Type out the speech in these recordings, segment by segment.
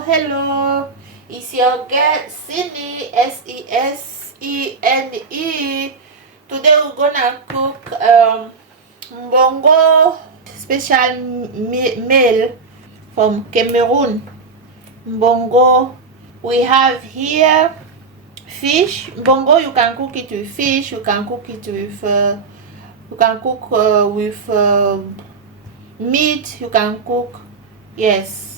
Hello, it's your girl Sene, Sene. Today we're gonna cook mbongo special meal from Cameroon. Mbongo, we have here fish. Mbongo, you can cook it with fish, you can cook it with meat, you can cook, yes.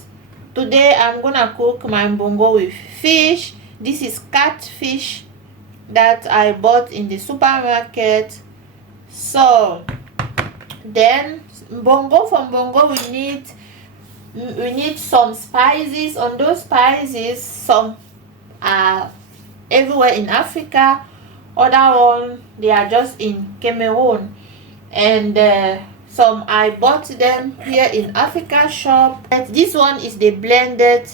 Today I'm gonna cook my mbongo with fish. This is catfish that I bought in the supermarket. So then for mbongo we need some spices. On those spices, some are everywhere in Africa, other one they are just in Cameroon, and some I bought them here in Africa shop. And this one is the blended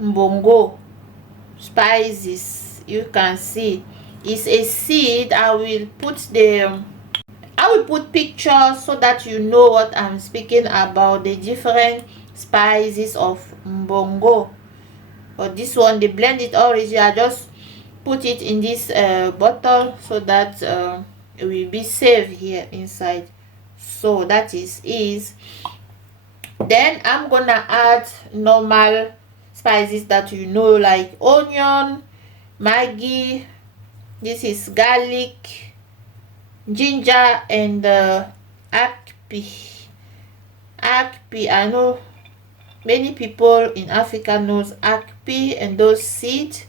mbongo spices. You can see it's a seed. I will put pictures so that you know what I'm speaking about, the different spices of mbongo. But this one they blend it already. I just put it in this bottle so that it will be safe here inside. So that is then I'm gonna add normal spices that you know, like onion, maggi, this is garlic, ginger, and akpi. I know many people in Africa knows akpi and those seeds.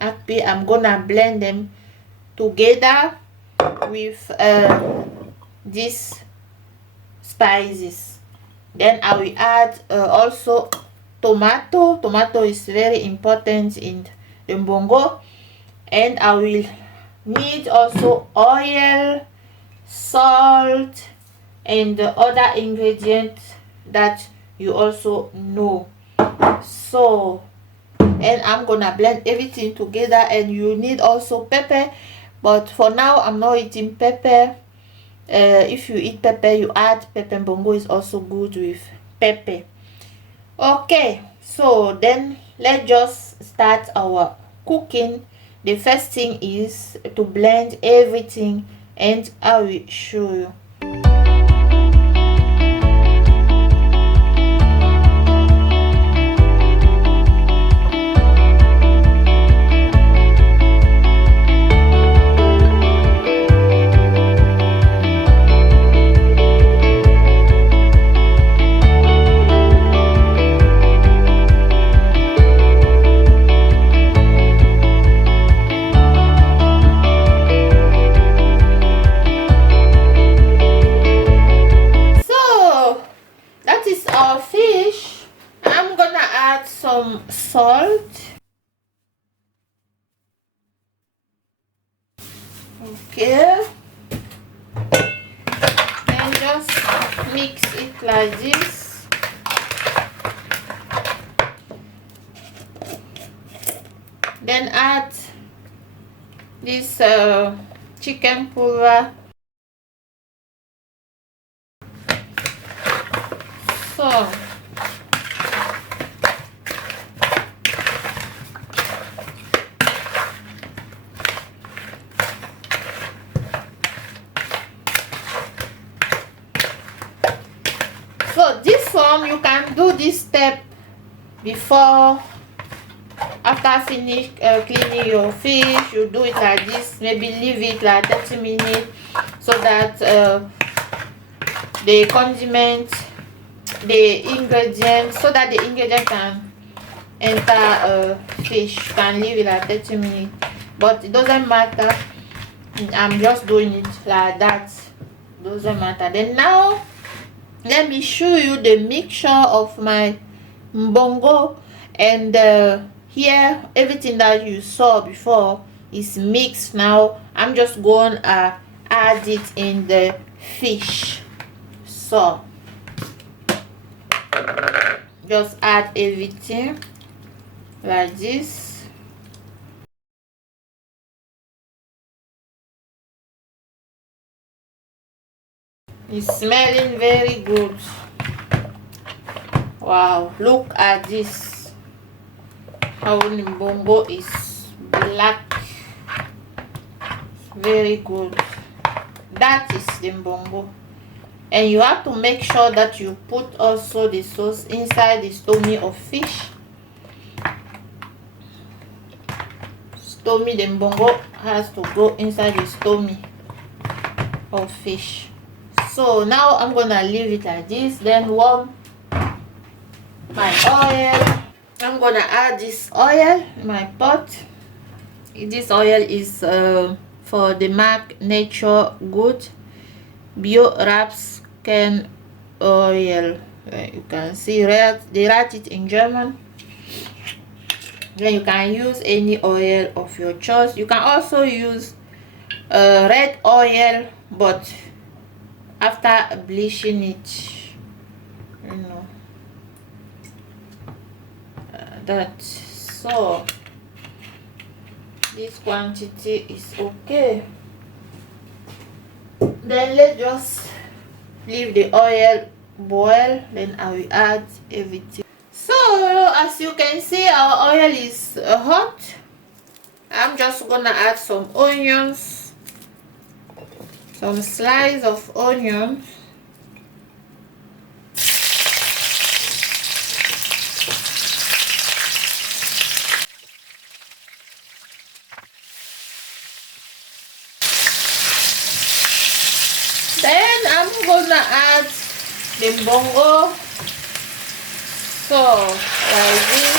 Akpi, I'm gonna blend them together with these spices. Then I will add also tomato is very important in the mbongo. And I will need also oil, salt, and the other ingredients that you also know. So, and I'm gonna blend everything together. And you need also pepper, but for now I'm not eating pepper. If you eat pepper, you add pepper. Mbongo is also good with pepper. Okay, so then let's just start our cooking. The first thing is to blend everything, and I will show you. Fish, I'm gonna add some salt. Okay, and just mix it like this. Then add this chicken pulver. So this one, you can do this step before, after finish cleaning your fish. You do it like this, maybe leave it like 30 minutes so that the condiment, the ingredients, so that the ingredient can enter fish. Can leave it like 30 minutes, but it doesn't matter. I'm just doing it like that, doesn't matter. Then now let me show you the mixture of my mbongo. And here everything that you saw before is mixed. Now I'm just going to add it in the fish. So just add everything like this. It's smelling very good. Wow, look at this. our mbongo is black, very good. That is the mbongo. And you have to make sure that you put also the sauce inside the stomach of fish. Stomach, the mbongo has to go inside the stomach of fish. So now I'm gonna leave it like this, then warm my oil. I'm gonna add this oil in my pot. This oil is for the mark Nature Good verx oil. You can see they write it in German. Then you can use any oil of your choice. You can also use red oil, but after bleaching it, you know, that. So this quantity is okay. Then let's just leave the oil boil, then I will add everything. So as you can see, our oil is hot. I'm just gonna add some onions, some slice of onion. Then I'm gonna add the mbongo. So like this.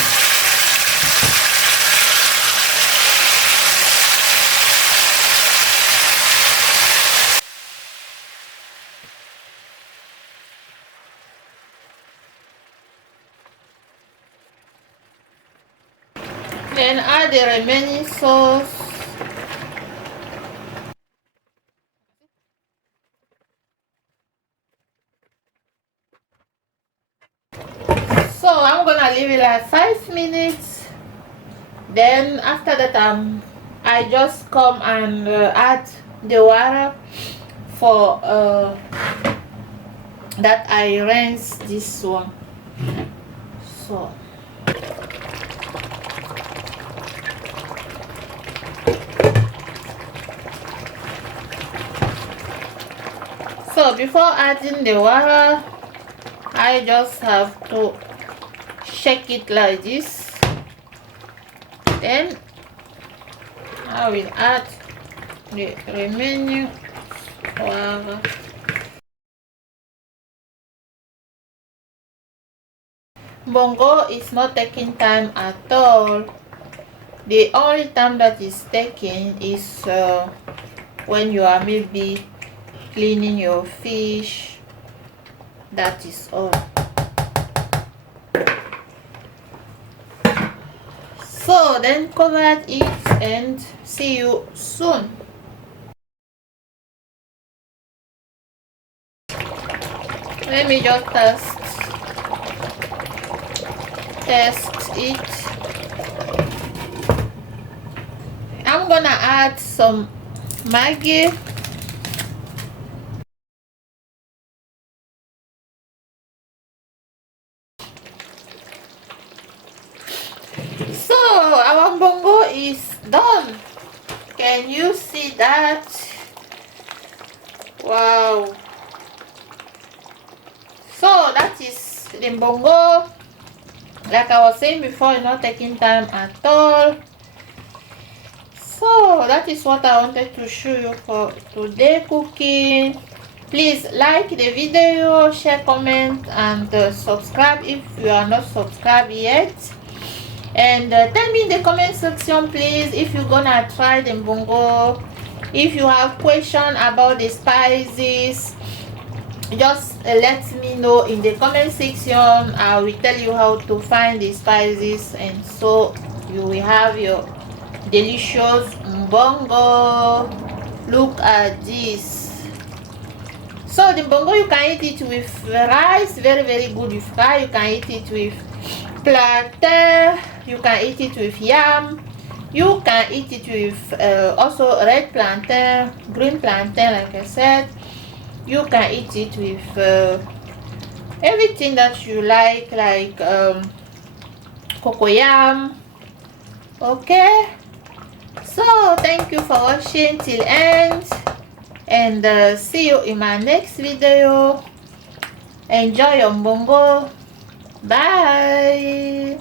Then add the remaining sauce. So I'm gonna leave it like 5 minutes. Then after that I just come and add the water for that I rinse this one. So before adding the water, I just have to shake it like this. Then I will add the remaining water. Mbongo is not taking time at all. The only time that is taking is when you are maybe cleaning your fish. That is all. So then cover it and see you soon. Let me just test it. I'm gonna add some Maggi. So our mbongo is done. Can you see that? Wow. So that is the mbongo. Like I was saying before, it's not taking time at all. So that is what I wanted to show you for today cooking. Please like the video, share, comment, and subscribe if you are not subscribed yet. And tell me in the comment section, please, if you're gonna try the mbongo. If you have question about the spices, just let me know in the comment section. I will tell you how to find the spices, and so you will have your delicious mbongo. Look at this. So the mbongo, you can eat it with rice, very good with rice. You can eat it with plantain, you can eat it with yam, you can eat it with also red plantain, green plantain, like I said. You can eat it with everything that you like cocoyam, Okay, so thank you for watching till end, and see you in my next video. Enjoy your mbongo. Bye.